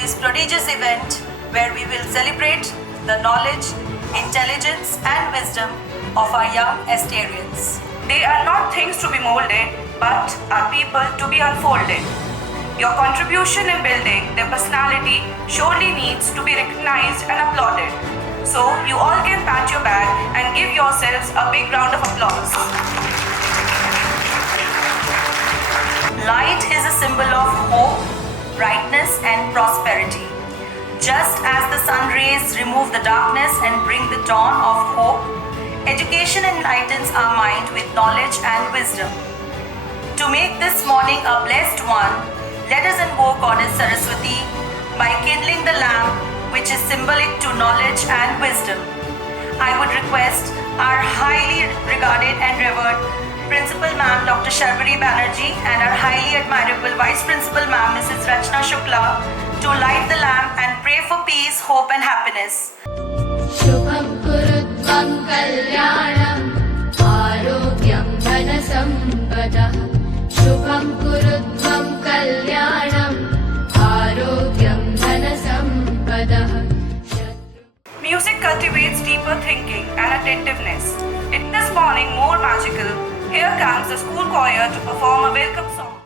this prodigious event where we will celebrate the knowledge, intelligence and wisdom of our young Astarians. They are not things to be molded, but are people to be unfolded. Your contribution in building their personality surely needs to be recognized and applauded. So you all can pat your back and give yourselves a big round of applause. Light is a symbol of hope, brightness and prosperity. Just as the sun rays remove the darkness and bring the dawn of hope, education enlightens our mind with knowledge and wisdom. To make this morning a blessed one, let us invoke Goddess Saraswati by kindling the lamp which is symbolic to knowledge and wisdom. I would request our highly regarded and revered Principal Ma'am Dr. Sharbari Banerjee and our highly admirable Vice Principal Ma'am Mrs. Rachna Shukla to light the lamp and pray for peace, hope and happiness. शुभं कुरुत्वं कल्याणं आरोग्यं धनसम्पदः शुभं कुरुत्वं कल्याणं आरोग्यं धनसम्पदः. Music cultivates deeper thinking and attentiveness. It is this morning more magical. Here comes the school choir to perform a welcome song.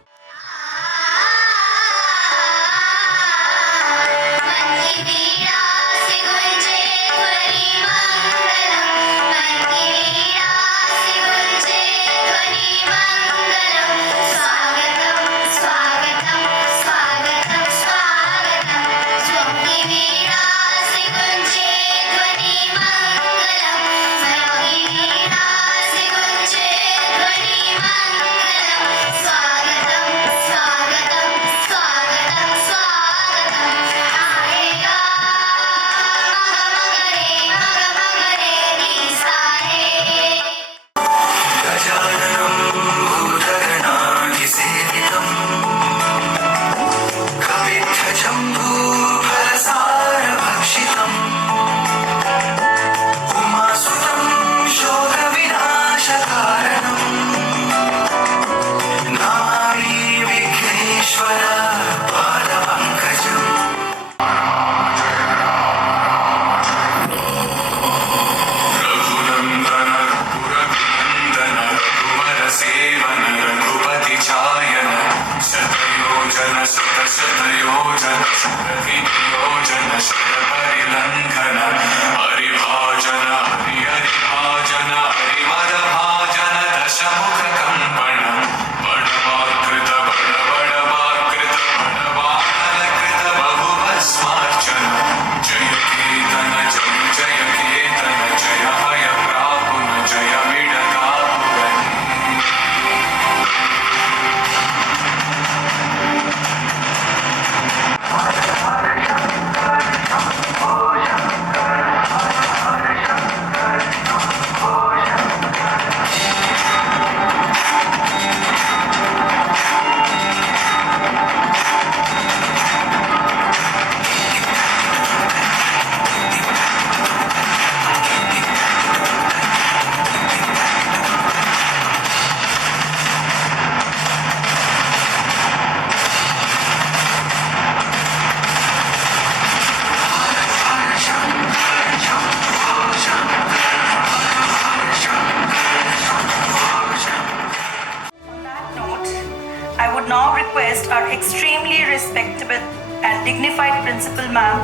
I would now request our extremely respectable and dignified Principal Ma'am,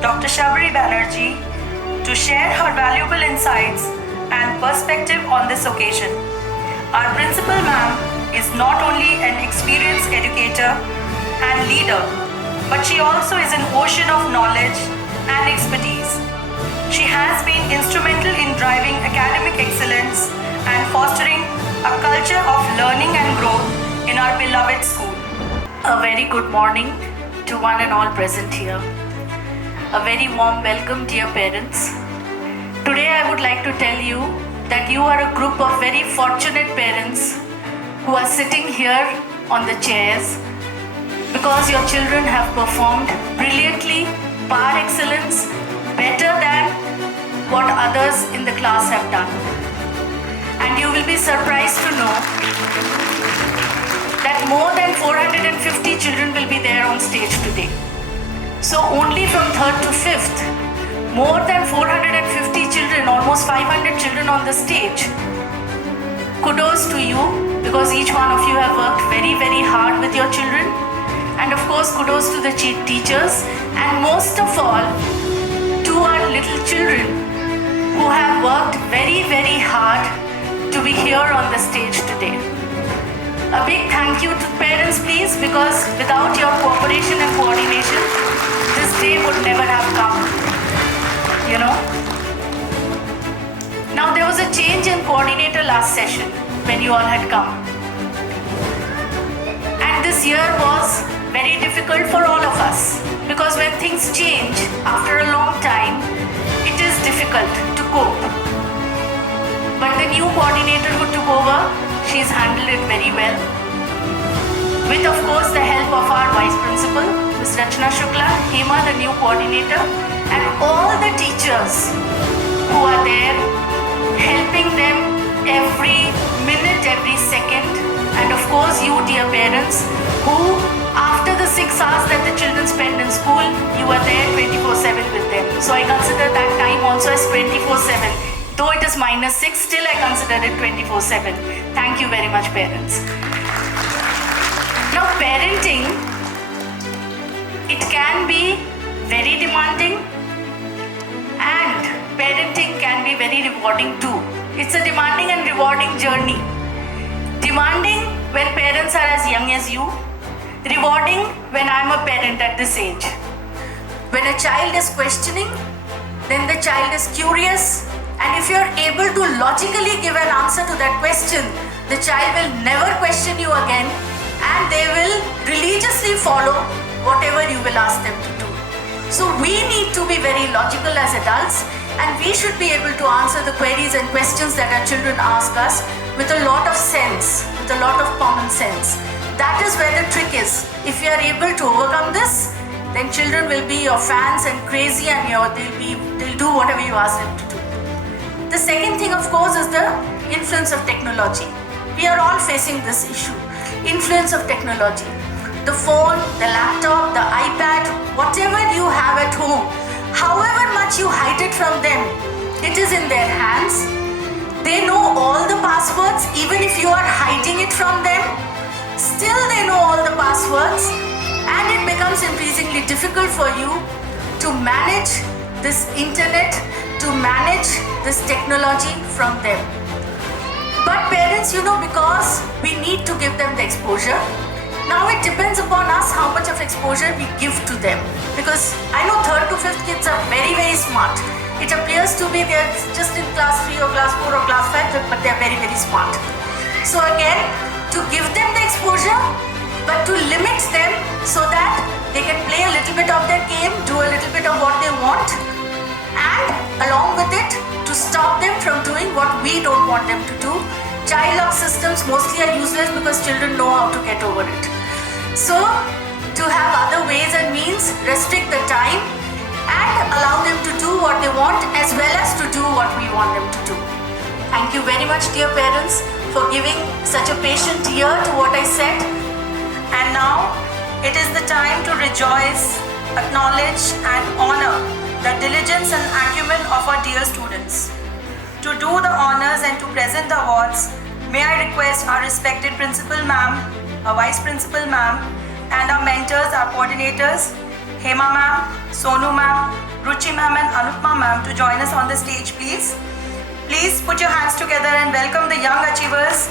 Dr. Sharbari Banerjee, to share her valuable insights and perspective on this occasion. Our Principal Ma'am is not only an experienced educator and leader, but she also is an ocean of knowledge and expertise. She has been instrumental in driving academic excellence and fostering a culture of learning and growth in our beloved school. A very good morning to one and all present here. A very warm welcome, dear parents. Today I would like to tell you that you are a group of very fortunate parents who are sitting here on the chairs because your children have performed brilliantly, par excellence, better than what others in the class have done. And you will be surprised to know that more than 450 children will be there on stage today. So only from 3rd to 5th, more than 450 children, almost 500 children on the stage. Kudos to you, because each one of you have worked very, very hard with your children. And of course, kudos to the teachers, and most of all, to our little children who have worked very, very hard to be here on the stage today. A big thank you to parents, please, because without your cooperation and coordination, this day would never have come. You know? Now, there was a change in coordinator last session when you all had come. And this year was very difficult for all of us, because when things change after a long time, it is difficult to cope. But the new coordinator who took over, she's handled it very well. With, of course, the help of our Vice Principal, Ms. Rachna Shukla, Hema, the new coordinator, and all the teachers who are there, helping them every minute, every second. And of course, you, dear parents, who after the 6 hours that the children spend in school, you are there 24/7 with them. So I consider that time also as 24/7. Though it is -6, still I consider it 24/7. Thank you very much, parents. Now, parenting, it can be very demanding, and parenting can be very rewarding too. It's a demanding and rewarding journey. Demanding when parents are as young as you, rewarding when I'm a parent at this age. When a child is questioning, then the child is curious, and if you're able to logically give an answer to that question, the child will never question you again, and they will religiously follow whatever you will ask them to do. So we need to be very logical as adults, and we should be able to answer the queries and questions that our children ask us with a lot of sense, with a lot of common sense. That is where the trick is. If you are able to overcome this, then children will be your fans and crazy, and they'll do whatever you ask them to do. The second thing, of course, is the influence of technology. We are all facing this issue. Influence of technology. The phone, the laptop, the iPad, whatever you have at home, however much you hide it from them, it is in their hands. They know all the passwords, even if you are hiding it from them. Still they know all the passwords, and it becomes increasingly difficult for you to manage this internet, to manage this technology from them. But parents, because we need to give them the exposure, now it depends upon us how much of exposure we give to them. Because I know 3rd to 5th kids are very, very smart. It appears to be they're just in class 3 or class 4 or class 5, but they're very, very smart. So again, to give them the exposure, but to limit them so that they can play a little bit of their game, do a little bit of what they want, and along with it, to stop them from doing what we don't want them to do. Child lock systems mostly are useless because children know how to get over it. So, to have other ways and means, restrict the time and allow them to do what they want as well as to do what we want them to do. Thank you very much, dear parents, for giving such a patient ear to what I said. And now, it is the time to rejoice, acknowledge and honor the diligence and acumen of our dear students. To do the honors and to present the awards, may I request our respected Principal Ma'am, our Vice Principal Ma'am, and our mentors, our coordinators, Hema Ma'am, Sonu Ma'am, Ruchi Ma'am and Anupma Ma'am to join us on the stage, please. Please put your hands together and welcome the young achievers.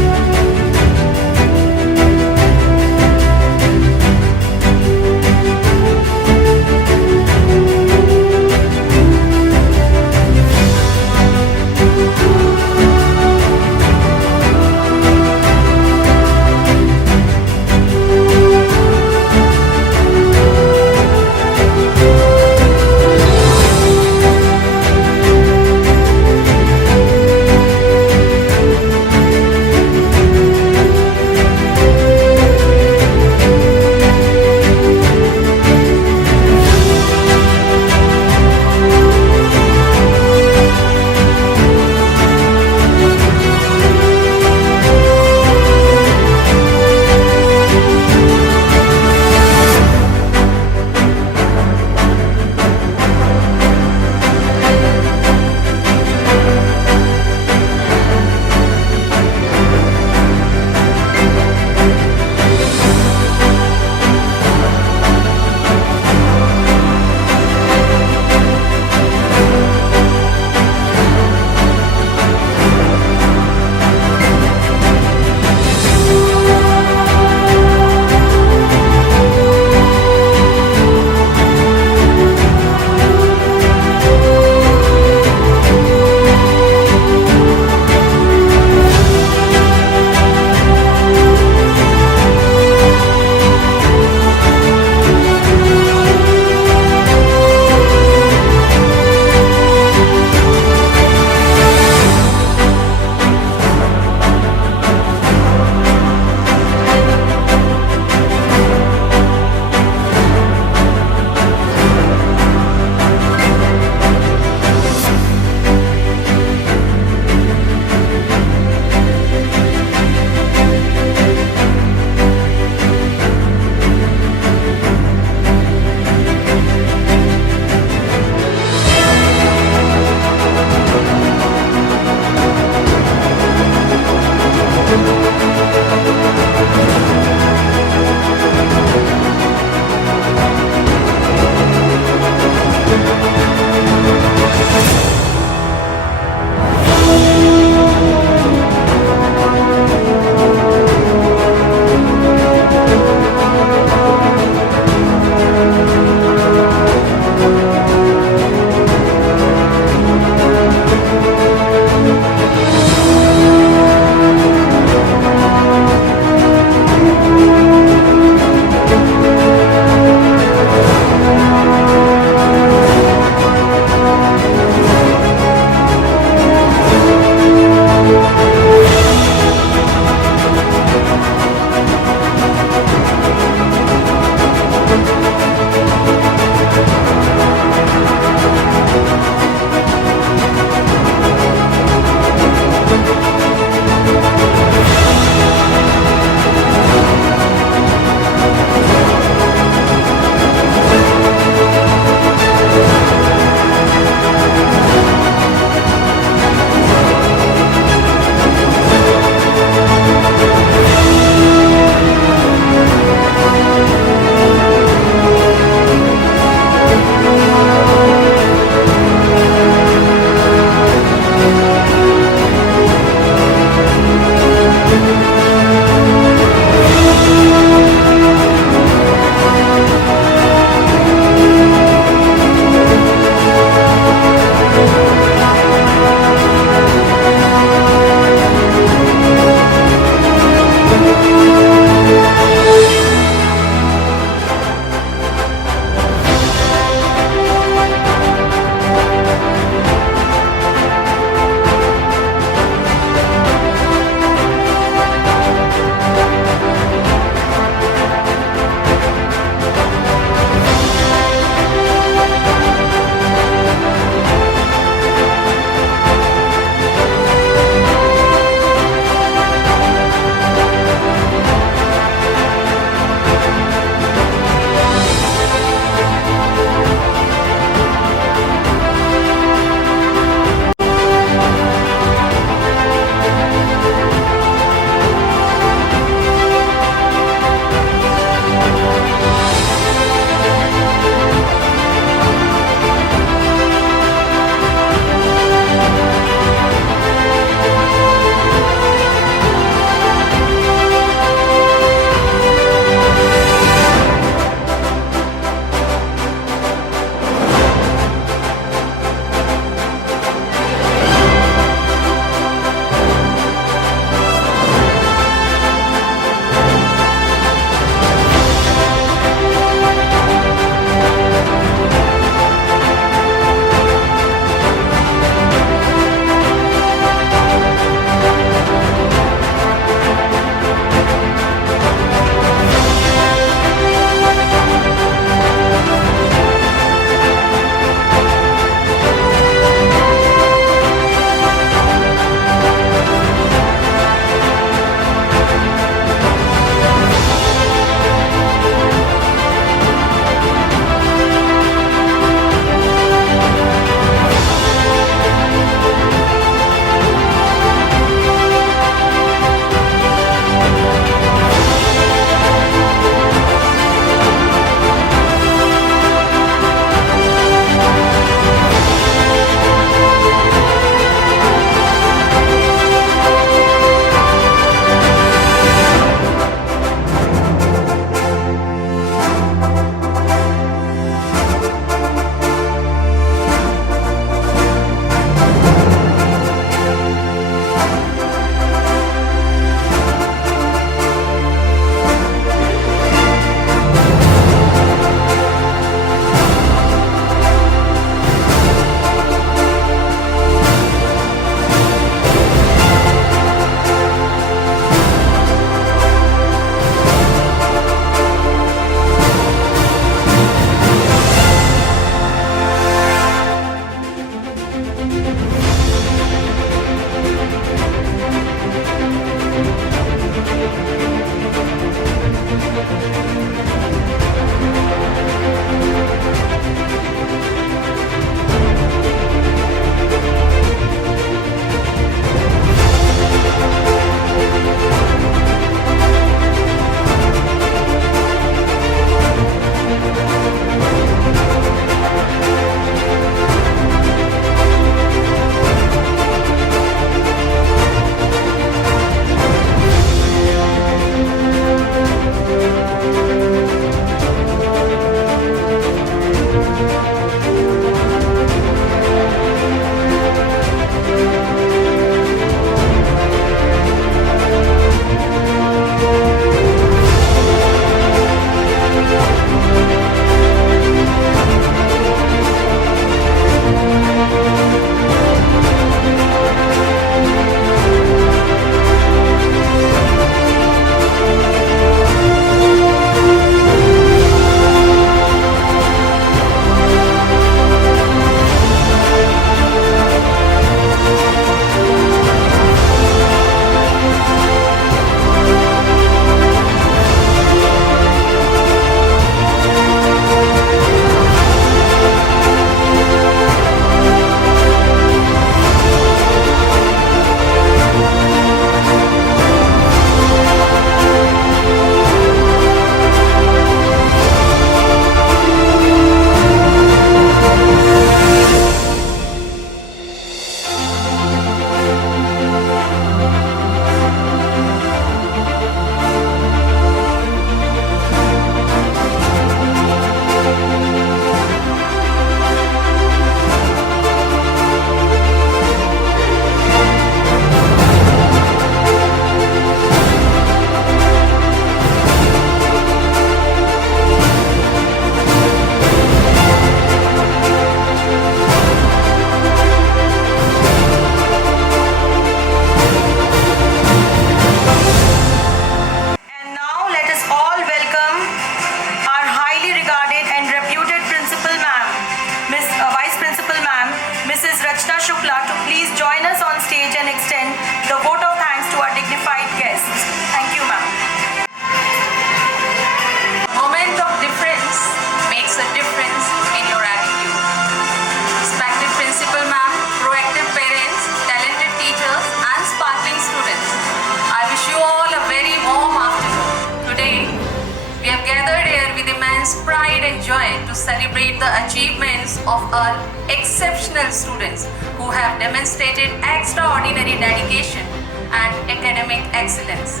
achievements of our exceptional students who have demonstrated extraordinary dedication and academic excellence.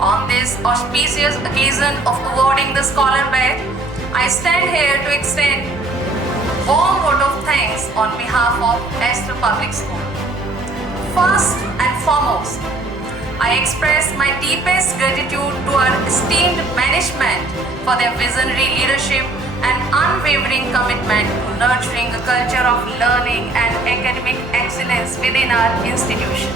On this auspicious occasion of awarding the Scholar Badge, I stand here to extend warm vote of thanks on behalf of Esther Public School. First and foremost, I express my deepest gratitude to our esteemed management for their visionary leadership and unwavering commitment to nurturing a culture of learning and academic excellence within our institution.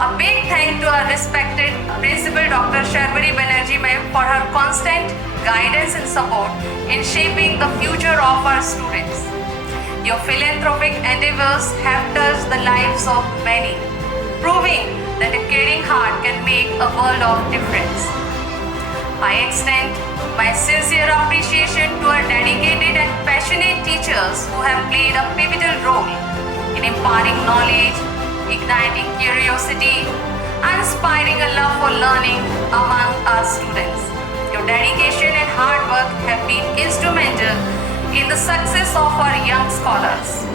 A big thank to our respected Principal Dr. Sharbari Banerjee ma'am for her constant guidance and support in shaping the future of our students. Your philanthropic endeavors have touched the lives of many, proving that a caring heart can make a world of difference. I extend my sincere appreciation to our dedicated and passionate teachers who have played a pivotal role in imparting knowledge, igniting curiosity, and inspiring a love for learning among our students. Your dedication and hard work have been instrumental in the success of our young scholars.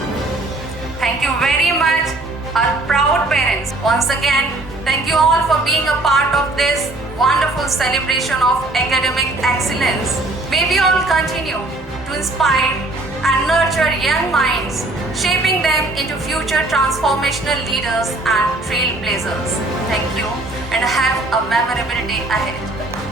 Thank you very much, our proud parents. Once again, thank you all for being a part of this wonderful celebration of academic excellence. May we all continue to inspire and nurture young minds, shaping them into future transformational leaders and trailblazers. Thank you and have a memorable day ahead.